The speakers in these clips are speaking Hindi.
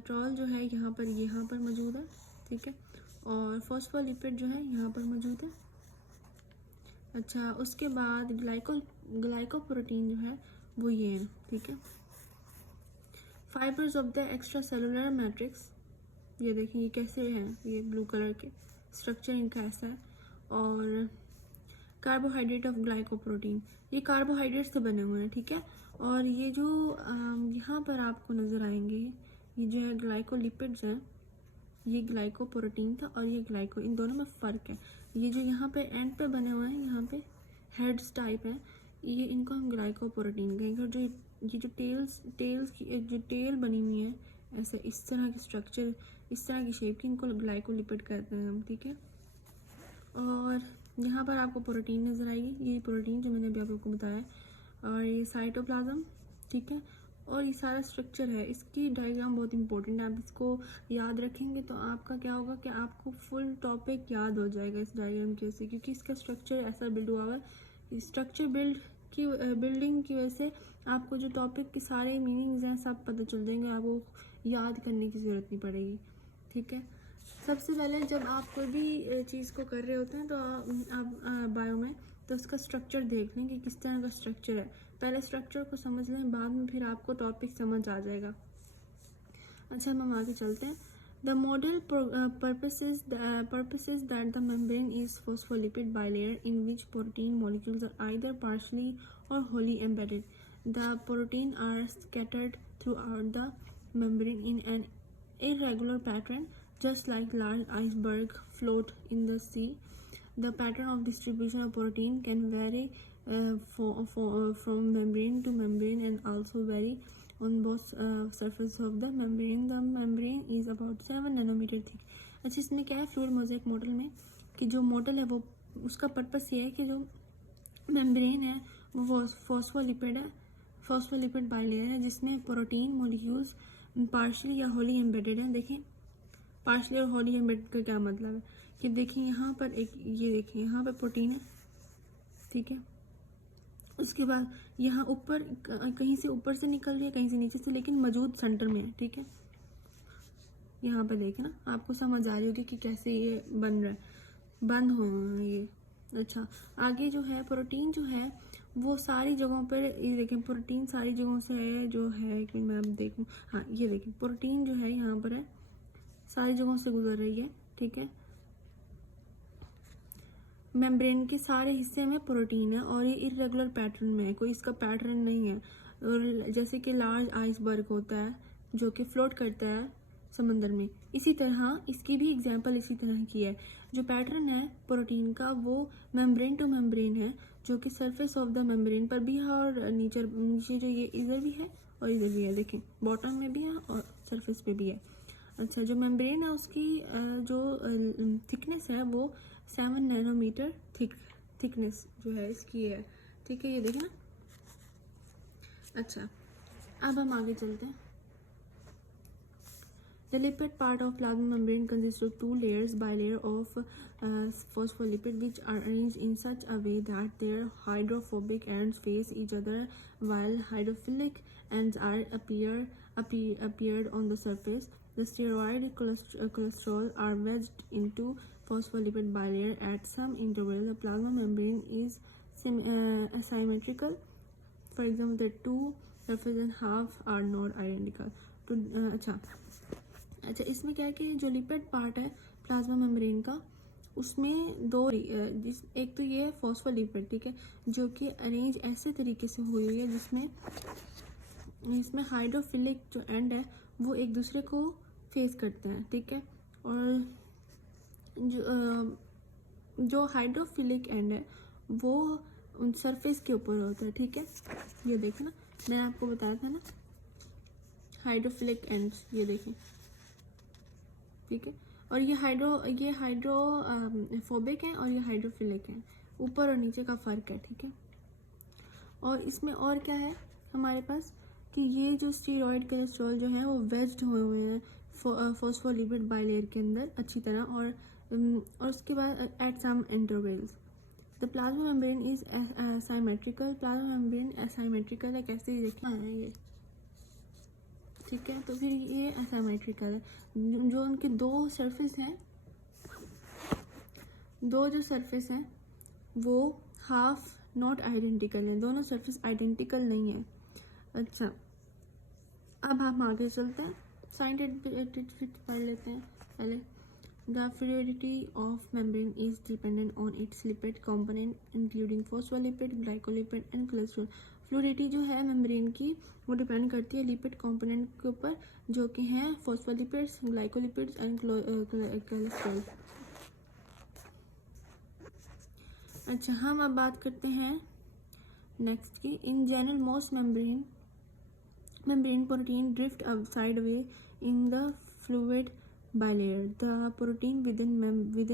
कोलेस्ट्रॉल जो है यहाँ पर मौजूद है, ठीक है, और फॉस्फोलिपिड जो है यहाँ पर मौजूद है। अच्छा, उसके बाद ग्लाइकोप्रोटीन जो है वो ये है, ठीक है। Fibres of the extra cellular matrix, ये देखिए ये कैसे हैं, ये ब्लू कलर के स्ट्रक्चर इनका ऐसा है। और कार्बोहाइड्रेट ऑफ ग्लाइकोप्रोटीन, ये कार्बोहाइड्रेट से बने हुए हैं, ठीक है। और ये जो यहाँ पर आपको नज़र आएंगे, ये जो है ग्लाइकोलिपिड्स हैं, ये ग्लाइकोप्रोटीन था और ये ग्लाइको, इन दोनों में फ़र्क है। ये जो यहाँ पे एंड पे बने हुए हैं, यहाँ पे हेड्स टाइप हैं, ये इनको हम ग्लाइकोप्रोटीन कहेंगे। और जो ये जो टेल्स की जो टेल बनी हुई है ऐसे इस तरह की स्ट्रक्चर, इस तरह की शेप की, इनको ग्लाइकोलिपिड कहते हैं हम, ठीक है। और यहाँ पर आपको प्रोटीन नज़र आएगी, ये प्रोटीन जो मैंने अभी आप लोगों को बताया। और ये साइटोप्लाज्म, ठीक है। और ये सारा स्ट्रक्चर है, इसकी डायग्राम बहुत इंपॉर्टेंट है। आप इसको याद रखेंगे तो आपका क्या होगा कि आपको फुल टॉपिक याद हो जाएगा इस डायग्राम की वजह से, क्योंकि इसका स्ट्रक्चर ऐसा बिल्ड हुआ हुआ है। स्ट्रक्चर बिल्डिंग की वजह से आपको जो टॉपिक के सारे मीनिंग्स हैं सब पता चल जाएंगे, आपको याद करने की ज़रूरत नहीं पड़ेगी, ठीक है। सबसे पहले जब आप कोई भी चीज़ को कर रहे होते हैं तो आप बायो में तो उसका स्ट्रक्चर देख लें कि किस तरह का स्ट्रक्चर है। पहले स्ट्रक्चर को समझ लें, बाद में फिर आपको टॉपिक समझ आ जाएगा। अच्छा, हम आगे चलते हैं। The model purposes that the membrane is phospholipid bilayer in which protein molecules are either partially or wholly embedded. The protein are scattered throughout the membrane in an irregular pattern, just like large iceberg float in the sea. The pattern of distribution of protein can vary from membrane to membrane and also vary on both surface of the membrane. The membrane is about 7 nanometer thick. अच्छा, इसमें क्या है फ्लूइड मोज़ेक मॉडल में कि जो मॉडल है वो उसका पर्पस ये है कि जो मेम्ब्रेन है वो फॉस्फोलिपिड बाइलेयर है, जिसमें प्रोटीन मॉलिक्यूल्स पार्शियली या होली एम्बेडेड है। देखें पार्शियली और होली एम्बेडेड का क्या मतलब है कि देखिए यहाँ पर एक, ये देखिए यहाँ पर प्रोटीन है, ठीक है। उसके बाद यहाँ ऊपर कहीं से ऊपर से निकल रही है, कहीं से नीचे से, लेकिन मौजूद सेंटर में है, ठीक है। यहाँ पे देखें ना, आपको समझ आ रही होगी कि कैसे ये बन रहा है, बंद हो रहा है ये। अच्छा, आगे जो है प्रोटीन जो है वो सारी जगहों पर, ये देखें प्रोटीन सारी जगहों से है जो है कि मैं अब देखूँ, हाँ ये देखें प्रोटीन जो है यहाँ पर है, सारी जगहों से गुजर रही है, ठीक है। मेम्ब्रेन के सारे हिस्से में प्रोटीन है और ये इरेगुलर पैटर्न में है, कोई इसका पैटर्न नहीं है। और जैसे कि लार्ज आइसबर्ग होता है जो कि फ्लोट करता है समंदर में, इसी तरह इसकी भी एग्जांपल इसी तरह की है। जो पैटर्न है प्रोटीन का वो मेम्ब्रेन टू मेम्ब्रेन है, जो कि सरफेस ऑफ द मेम्ब्रेन पर भी है और नीचे जो ये इधर भी है और इधर भी है, देखें बॉटम में भी है और सरफेस पे भी है। अच्छा, जो मेम्ब्रेन है उसकी जो थिकनेस है वो 7 नैनोमीटर थिकनेस जो है इसकी है, ठीक है, ये देखें ना। अच्छा, अब हम आगे चलते हैं। The lipid part of plasma membrane consists of two layers, bilayer of phospholipid, which are arranged in such a way that their hydrophobic ends face each other, while hydrophilic ends are appeared on the surface. The steroid cholesterol are wedged into phospholipid bilayer at some interval. The plasma membrane is asymmetrical. For example, the two surfaces and half are not identical. अच्छा, इसमें क्या है कि जो लिपिड पार्ट है प्लाज्मा मेम्ब्रेन का, उसमें दो एक तो ये है फॉस्फोलिपिड, ठीक है, जो कि अरेंज ऐसे तरीके से हुई हुई है जिसमें इसमें हाइड्रोफिलिक जो एंड है वो एक दूसरे को फेस करते हैं, ठीक है। और जो हाइड्रोफिलिक एंड है वो सरफेस के ऊपर होता है, ठीक है। ये देखें ना, मैंने आपको बताया था ना हाइड्रोफिलिक एंड्स, ये देखें, ठीक है। और ये हाइड्रोफोबिक है और ये हाइड्रोफिलिक है, ऊपर और नीचे का फ़र्क है, ठीक है। और इसमें और क्या है हमारे पास कि ये जो स्टीरॉयड कोलेस्ट्रॉल जो है वो वेज्ड हुए हुए हैं फॉस्फोलिपिड बाइलेयर के अंदर अच्छी तरह, और उसके बाद at some intervals. The plasma membrane is asymmetrical. Plasma membrane asymmetrical है, कैसे देखना है ये, ठीक है। तो फिर ये असिमेट्रिकल है, जो उनके दो सरफेस हैं, दो जो सरफेस हैं वो हाफ नॉट आइडेंटिकल हैं, दोनों सरफेस आइडेंटिकल नहीं है। अच्छा, अब हम आगे चलते हैं, साइंटिफिक पढ़ लेते हैं पहले। The fluidity of membrane is dependent on it's lipid component including phospholipid, glycolipid and cholesterol. Fluidity जो है मेम्ब्रेन की वो डिपेंड करती है लिपिड कंपोनेंट के ऊपर, जो कि हैं फॉस्फोलिपिड्स, ग्लाइकोलिपिड्स एंड कोलेस्ट्रॉल। अच्छा, हम अब बात करते हैं नेक्स्ट की। In general most membrane protein drift sideways in the fluid bilayer. The protein within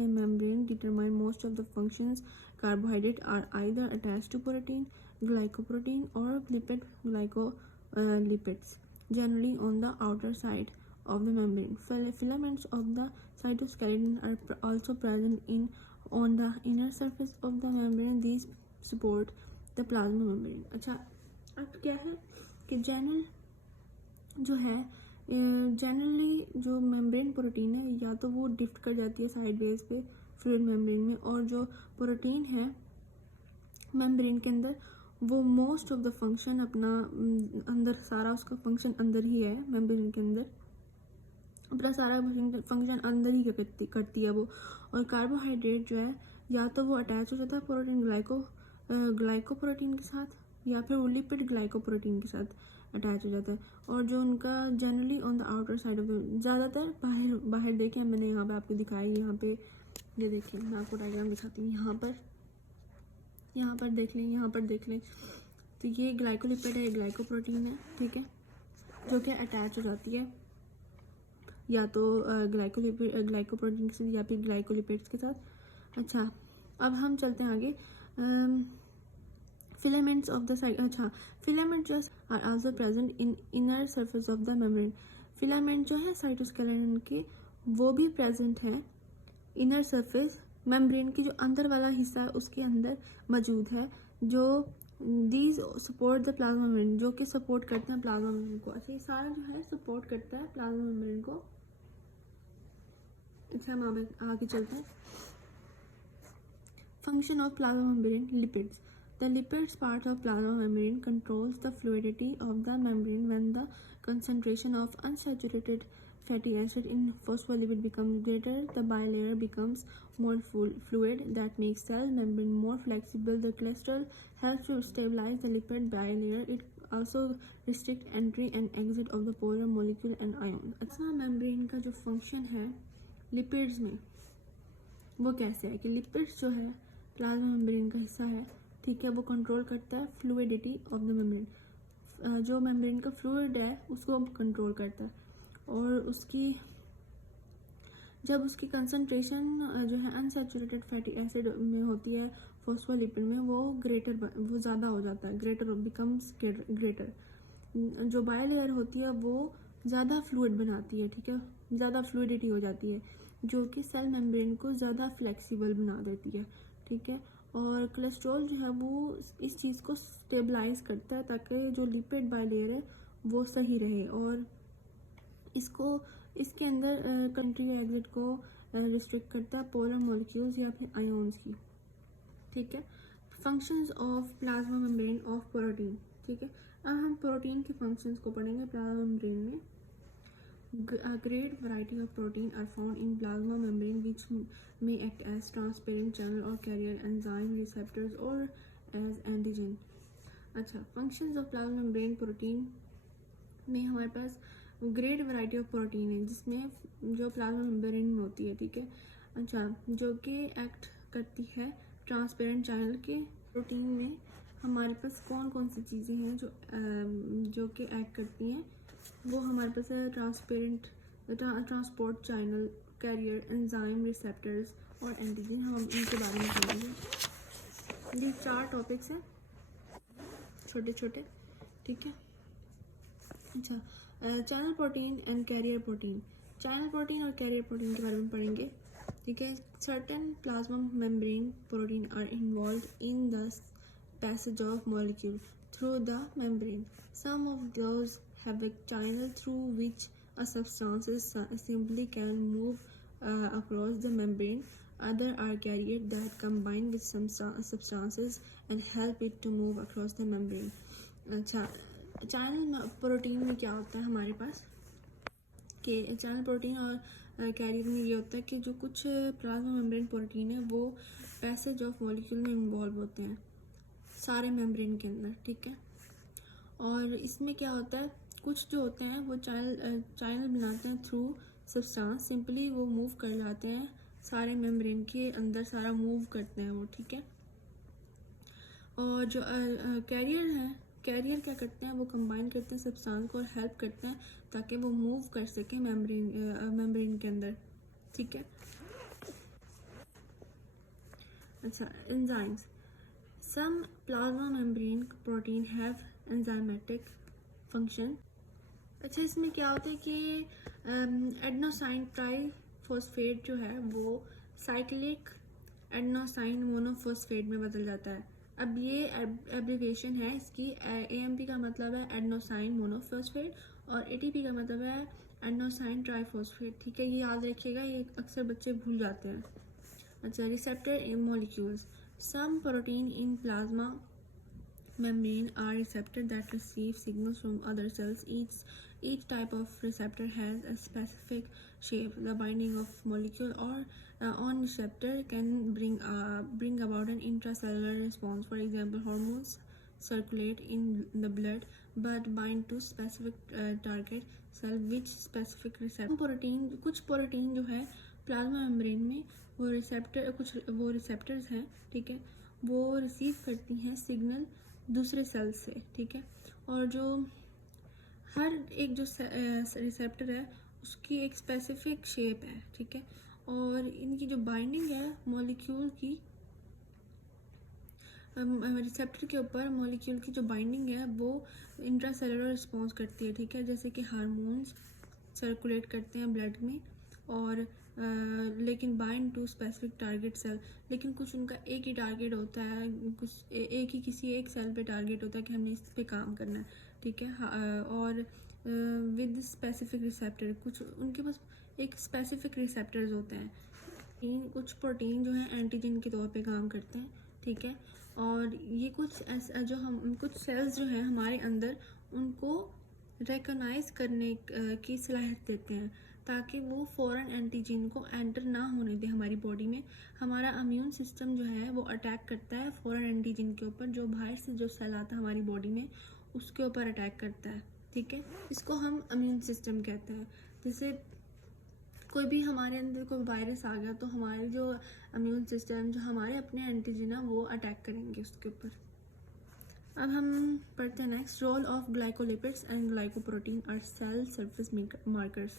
a membrane determine most of the functions. Carbohydrates are either attached to protein, glycoprotein, or glycolipids, generally on the outer side of the membrane. Filaments of the cytoskeleton are also present on the inner surface of the membrane. These support the plasma membrane. अच्छा, अब क्या है कि जो है जनरली जो मेम्ब्रेन प्रोटीन है या तो वो डिफ्ट कर जाती है साइडवेज पे फ्लूइड मेम्ब्रेन में, और जो प्रोटीन है मेम्ब्रेन के अंदर वो मोस्ट ऑफ द फंक्शन अपना अंदर, सारा उसका फंक्शन अंदर ही है, मेम्ब्रेन के अंदर अपना सारा फंक्शन अंदर ही करती है वो। और कार्बोहाइड्रेट जो है या तो वो अटैच हो जाता है प्रोटीन ग्लाइकोप्रोटीन के साथ, या फिर वो लिपिड ग्लाइकोप्रोटीन के साथ अटैच हो जाता है। और जो उनका generally on the outer side of the, ज़्यादातर बाहर देखें, मैंने यहाँ पे आपको दिखाई, यहाँ पे ये देखिए, मैं आपको डायग्राम दिखाती हूँ, यहाँ पर देख लें, यहाँ पर देख लें, तो ये ग्लाइकोलिपिड है, ग्लाइकोप्रोटीन है, ठीक है, जो कि अटैच हो जाती है या तो ग्लाइकोप्रोटीन के साथ या फिर ग्लाइकोलिपिड्स के साथ। अच्छा, अब हम चलते हैं आगे। Filaments of the अच्छा, फिलामेंट जो are also present in inner surface of the membrane. Filament जो है साइटोस्केलेटन के वो भी प्रेजेंट है इनर सरफेस मेम्ब्रेन की, जो अंदर वाला हिस्सा है उसके अंदर मौजूद है, जो these support the plasma membrane, जो कि सपोर्ट करते हैं प्लाज्मा मेम्ब्रेन को। अच्छा, ये सारा जो है सपोर्ट करता है प्लाज्मा मेम्ब्रेन को। अच्छा, हम आगे चलते हैं। Function of plasma membrane, lipids. The lipids part of plasma membrane controls the fluidity of the membrane. When the concentration of unsaturated fatty acid in phospholipid becomes greater, the bilayer becomes more fluid. That makes cell membrane more flexible. The cholesterol helps to stabilize the lipid bilayer. It also restricts entry and exit of the polar molecule and ions. अच्छा, membrane का जो function है lipids में वो कैसे है कि लिपिड्स जो है प्लाज्मा मेम्ब्रेन का हिस्सा है, ठीक है, वो कंट्रोल करता है फ्लूइडिटी ऑफ द मेम्ब्रेन, जो मेम्ब्रेन का फ्लूइड है उसको कंट्रोल करता है। और जब उसकी कंसंट्रेशन जो है अनसैचुरेटेड फैटी एसिड में होती है, फॉस्फोलिपिड में, वो ज़्यादा हो जाता है, ग्रेटर बिकम्स ग्रेटर। जो बायलेयर होती है वो ज़्यादा फ्लूइड बनाती है, ठीक है, ज़्यादा फ्लूइडिटी हो जाती है, जो कि सेल मेम्ब्रेन को ज़्यादा फ्लेक्सिबल बना देती है, ठीक है। और कोलेस्ट्रॉल जो है वो इस चीज़ को स्टेबलाइज करता है ताकि जो लिपिड बायलेयर है वो सही रहे, और इसके अंदर कंट्री एग्जिट को रिस्ट्रिक्ट करता है पोलर मॉलिक्यूल्स या फिर आयोन्स की, ठीक है। Functions of plasma membrane of protein, ठीक है। अब हम प्रोटीन के फंक्शंस को पढ़ेंगे प्लाज्मा मेम्ब्रेन में। A great variety of protein are found in plasma membrane, which may act as transparent channel or carrier enzyme receptors or as antigen. अच्छा, functions of plasma membrane protein में हमारे पास ग्रेट वैरायटी ऑफ प्रोटीन है जिसमें जो प्लाज्मा मेम्ब्रेन में होती है, ठीक है। अच्छा, जो कि एक्ट करती है ट्रांसपेरेंट चैनल के। प्रोटीन में हमारे पास कौन कौन सी चीज़ें हैं जो कि एक्ट करती हैं, वो हमारे पास है transparent, transport channel, carrier, enzyme, receptors और एंटीजन। हम इनके बारे में पढ़ेंगे। ये 4 टॉपिक्स हैं छोटे छोटे, ठीक है। अच्छा, channel protein and carrier protein. Channel protein और कैरियर प्रोटीन के बारे में पढ़ेंगे, ठीक है। Certain plasma membrane protein are involve in the passage of molecule through the membrane. Some of those have a channel through which a substance simply can move across the membrane. Other are carriers that combine with some substances and help it to move across the membrane. अच्छा, चैनल प्रोटीन में क्या होता है हमारे पास कि चैनल प्रोटीन और कैरियर में ये होता है कि जो कुछ प्लाज्मा मेम्ब्रेन प्रोटीन है वो पैसेज ऑफ मॉलिक्यूल में इन्वॉल्व होते हैं सारे मेम्ब्रेन के अंदर, ठीक है। और इसमें क्या होता है, कुछ जो होते हैं वो चैनल बनाते हैं थ्रू सब्सटेंस, सिंपली वो मूव कर जाते हैं सारे मेम्ब्रेन के अंदर, सारा मूव करते हैं वो, ठीक है। और जो कैरियर हैं, कैरियर क्या करते हैं, वो कंबाइन करते हैं सब्सटेंस को और हेल्प करते हैं ताकि वो मूव कर सके मेम्ब्रेन के अंदर, ठीक है। अच्छा, enzymes, some plasma membrane protein have enzymatic function. अच्छा, इसमें क्या होता है कि एडेनोसाइन ट्राइफॉस्फेट जो है वो साइक्लिक एडेनोसाइन मोनोफॉस्फेट में बदल जाता है। अब ये एब्रिविएशन है इसकी, AMP का मतलब है एडेनोसाइन मोनोफॉस्फेट और ATP का मतलब है एडेनोसाइन ट्राइफॉस्फेट, ठीक है। ये याद रखिएगा, ये अक्सर बच्चे भूल जाते हैं। अच्छा, receptor in molecules, some protein in plasma membrane are receptors that receive signals from other cells. Each type of receptor has a specific shape. The binding of molecule or on receptor can bring about an intracellular response. For example, hormones circulate in the blood but bind to specific target cell which specific receptor. कुछ प्रोटीन जो है प्लाज्मा मेम्ब्रेन में वो रिसेप्टर्स हैं, ठीक है, वो रिसीव करती हैं सिग्नल दूसरे सेल से, ठीक है। और जो हर एक जो रिसेप्टर है उसकी एक स्पेसिफिक शेप है, ठीक है। और इनकी जो बाइंडिंग है मॉलिक्यूल की, रिसेप्टर के ऊपर मॉलिक्यूल की जो बाइंडिंग है वो इंट्रासेलुलर रिस्पॉन्स करती है, ठीक है। जैसे कि हार्मोन्स सर्कुलेट करते हैं ब्लड में और लेकिन bind to specific target cell, लेकिन कुछ उनका एक ही टारगेट होता है, कुछ एक ही किसी एक सेल पे टारगेट होता है कि हमने इस पे काम करना है, ठीक है। और विद स्पेसिफिक रिसेप्टर, कुछ उनके पास एक स्पेसिफिक रिसेप्टर्स होते हैं। कुछ प्रोटीन जो है एंटीजन के तौर पे काम करते हैं, ठीक है। और ये कुछ कुछ सेल्स जो हैं हमारे अंदर उनको रिकॉग्नाइज करने की सलाहियत देते हैं ताकि वो फ़ौरन एंटीजन को एंटर ना होने दे हमारी बॉडी में। हमारा इम्यून सिस्टम जो है वो अटैक करता है फ़ौरन एंटीजन के ऊपर, जो बाहर से जो सेल आता है हमारी बॉडी में उसके ऊपर अटैक करता है, ठीक है। इसको हम इम्यून सिस्टम कहते हैं। जैसे कोई भी हमारे अंदर कोई वायरस आ गया तो हमारे जो इम्यून सिस्टम, जो हमारे अपने एंटीजन है वो अटैक करेंगे उसके ऊपर। अब हम पढ़ते हैं next, role of glycolipids and glycoprotein are cell surface markers.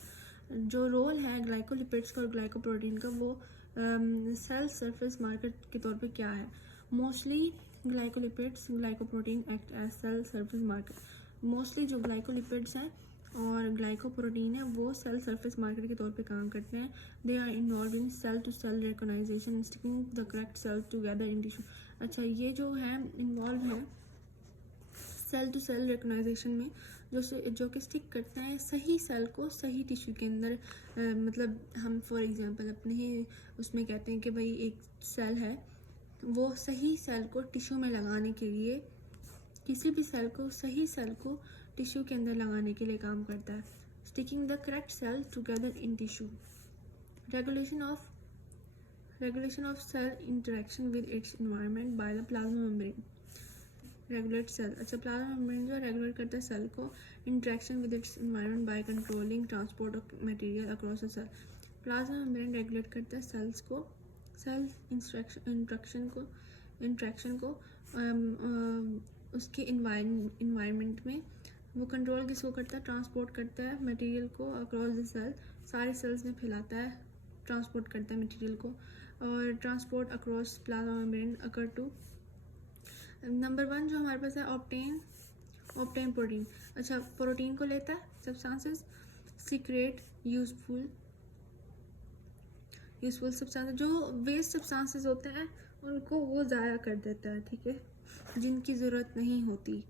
जो रोल है ग्लाइकोलिपिड्स का और ग्लाइकोप्रोटीन का वो सेल सरफेस मार्कर के तौर पे क्या है। Mostly glycolipids glycoprotein act as cell surface marker. Mostly जो ग्लाइकोलिपिड्स हैं और ग्लाइकोप्रोटीन है वो सेल सरफेस मार्कर के तौर पे काम करते हैं। They are involve in cell to cell recognization, sticking the correct cell together in tissue. अच्छा, ये जो है इन्वॉल्व है सेल टू सेल रिकॉग्नाइजेशन में, जो कि स्टिक करते हैं सही सेल को सही टिश्यू के अंदर। मतलब हम फॉर एग्जांपल अपने ही उसमें कहते हैं कि भाई एक सेल है, वो सही सेल को टिश्यू में लगाने के लिए, किसी भी सेल को सही सेल को टिश्यू के अंदर लगाने के लिए काम करता है। Sticking the correct cell together in tissue. Regulation of cell interaction with its environment by the plasma membrane. Regulate cell, अच्छा प्लाज्मा मेम्ब्रेन जो रेगुलेट करता है सेल को interaction with its environment by controlling transport of material across the cell. Plasma membrane regulate करता है सेल्स को, सेल इंट्रैक्शन को उसके इन्वायरमेंट में। वो कंट्रोल किसको करता है, ट्रांसपोर्ट करता है मटेरियल को अक्रॉस द सेल, सारे सेल्स में फैलाता है, ट्रांसपोर्ट करता है मटेरियल को। और transport across plasma membrane occur to. Number 1 जो हमारे पास है ऑप्टेन प्रोटीन। अच्छा, प्रोटीन को लेता है सब्सटेंसेस, सीक्रेट यूजफुल सब्सटेंसेस, जो वेस्ट सब्सटेंसेस होते हैं उनको वो ज़ाया कर देता है, ठीक है, जिनकी ज़रूरत नहीं होती।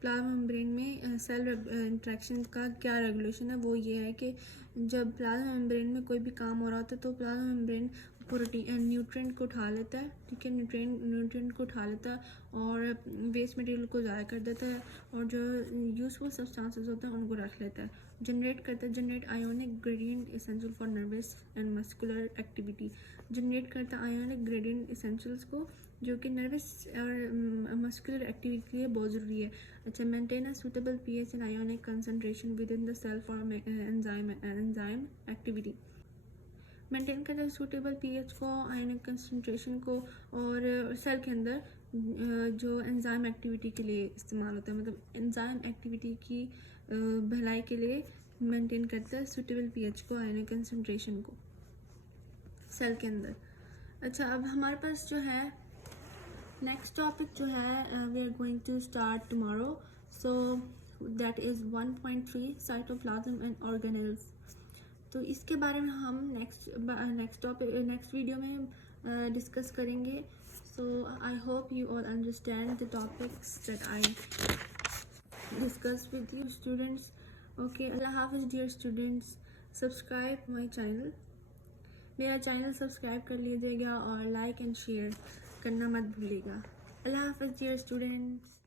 प्लाज्मा मेम्ब्रेन में सेल इंट्रैक्शन का क्या रेगुलेशन है, वो ये है कि जब प्लाज्मा मेम्ब्रेन में कोई भी काम हो रहा होता है तो प्लाज्मा मेम्ब्रेन प्रोटीन न्यूट्रिएंट को उठा लेता है, ठीक है, न्यूट्रिएंट को उठा लेता है और वेस्ट मटेरियल को ज़ाया कर देता है और जो यूजफुल सब्सटेंसेस होते हैं उनको रख लेता है। जनरेट करता है, generate ionic gradient essential for nervous and muscular activity, generate करता है आयोनिक ग्रेडियंट एसेंशियल्स को जो कि नर्वस और मस्कुलर एक्टिविटी के लिए बहुत ज़रूरी है। अच्छा, maintain a suitable pH and ionic concentration with in the cell for enzyme activity, maintain करता है सूटेबल पीएच को, आयोनिक कंसंट्रेशन को और सेल के अंदर जो एंजाइम एक्टिविटी के लिए इस्तेमाल होता है, मतलब एंजाइम एक्टिविटी की भलाई के लिए मेंटेन करता है सूटेबल पीएच को, आयोनिक कंसंट्रेशन को सेल के अंदर। अच्छा, अब हमारे पास जो है नेक्स्ट टॉपिक जो है we are going to start tomorrow, so that is 1.3 cytoplasm and organelles. तो इसके बारे में हम नेक्स्ट वीडियो में डिस्कस करेंगे। So I hope you all understand the topics that I discuss with you students. Okay, अल्लाह हाफिज़ dear students, subscribe my channel, मेरा चैनल सब्सक्राइब कर लीजिएगा और लाइक एंड शेयर करना मत भूलिएगा। अल्लाह हाफिज़ डियर स्टूडेंट्स।